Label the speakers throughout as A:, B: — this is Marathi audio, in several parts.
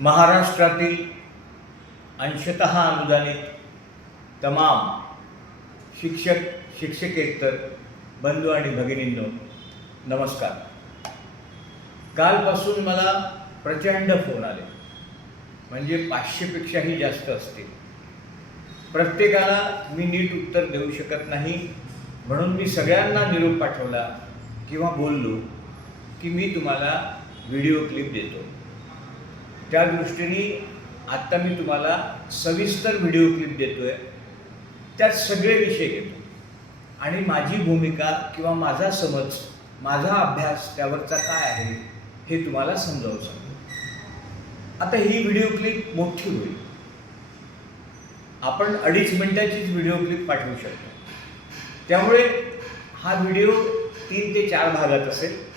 A: महाराष्ट्रातील अंशतः अनुदानित तमाम शिक्षक शिक्षकेतर बंधू आणि भगिनींनो नमस्कार. कालपासून मला प्रचंड फोन आले. म्हणजे पाचशेपेक्षाही जास्त असतील. प्रत्येकाला मी नीट उत्तर देऊ शकत नाही. म्हणून मी सगळ्यांना निरोप पाठवला किंवा बोललो की मी तुम्हाला व्हिडिओ क्लिप देतो. त्या दृष्टीने आत्ता मी तुम्हाला सविस्तर व्हिडिओ क्लिप देतो आहे त्यात सगळे विषय घेतो. आणि माझी भूमिका किंवा माझा समज माझा अभ्यास त्यावरचा काय आहे हे तुम्हाला समजावू सांगतो. आता ही व्हिडिओ क्लिप मोठी होईल. आपण अडीच मिनिटाचीच व्हिडिओ क्लिप पाठवू शकतो. त्यामुळे हा व्हिडिओ तीन ते चार भागात असेल.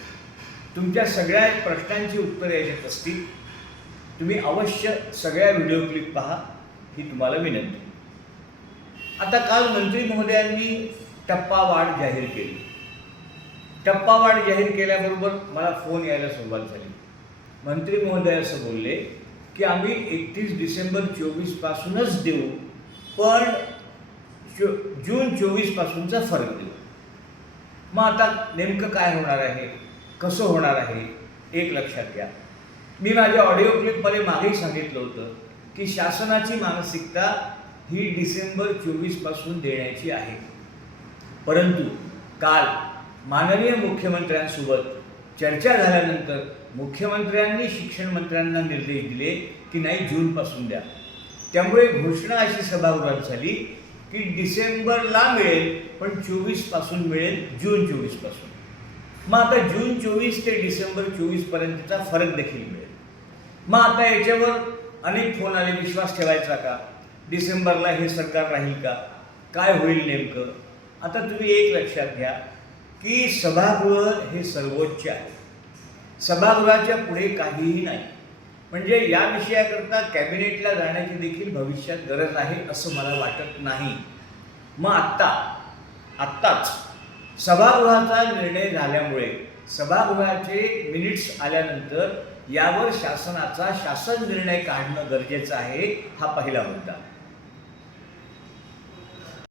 A: तुमच्या सगळ्या प्रश्नांची उत्तरे याच्यात असतील. तुम्ही अवश्य सगळ्या व्हिडिओ क्लिप पहा ही तुम्हाला विनंती. आता काल मंत्री महोदयांनी टप्पावाढ जाहीर केली. टप्पावाढ जाहीर केल्याबरोबर मला फोन यायला सुरुवात झाली. मंत्री महोदय असं बोलले की आम्ही एकतीस डिसेंबर चोवीसपासूनच देऊ पण चो जून चोवीसपासूनचा फरक देऊ. मग आता नेमकं काय होणार आहे? कसं होणार आहे? एक लक्षात घ्या. मी माझ्या ऑडिओ क्लिपमध्ये मागेही सांगितलं होतं की शासनाची मानसिकता ही डिसेंबर चोवीसपासून देण्याची आहे. परंतु काल माननीय मुख्यमंत्र्यांसोबत चर्चा झाल्यानंतर मुख्यमंत्र्यांनी शिक्षण मंत्र्यांना निर्देश दिले की नाही जूनपासून द्या. त्यामुळे घोषणा अशी सभागृहात झाली की डिसेंबरला मिळेल पण चोवीसपासून मिळेल जून चोवीसपासून मग आता जून चोवीस ते डिसेंबर चोवीसपर्यंतचा फरक देखील मिळेल. मग आता याच्यावर अनेक फोन आले विश्वास ठेवायचा का? डिसेंबरला हे सरकार राहील का? काय होईल नेमकं? आता तुम्ही एक लक्षात घ्या की सभागृह हे सर्वोच्च आहे. सभागृहाच्या पुढे काहीही नाही. म्हणजे या विषयाकरता कॅबिनेटला जाण्याची देखील भविष्यात गरज आहे असं मला वाटत नाही. मग आत्ता आत्ताच सभागृहाचा निर्णय झाल्यामुळे सभागृहाचे मिनिट्स आल्यानंतर यावर शासनाचा शासन निर्णय काढणं गरजेचं आहे हा पहिला मुद्दा.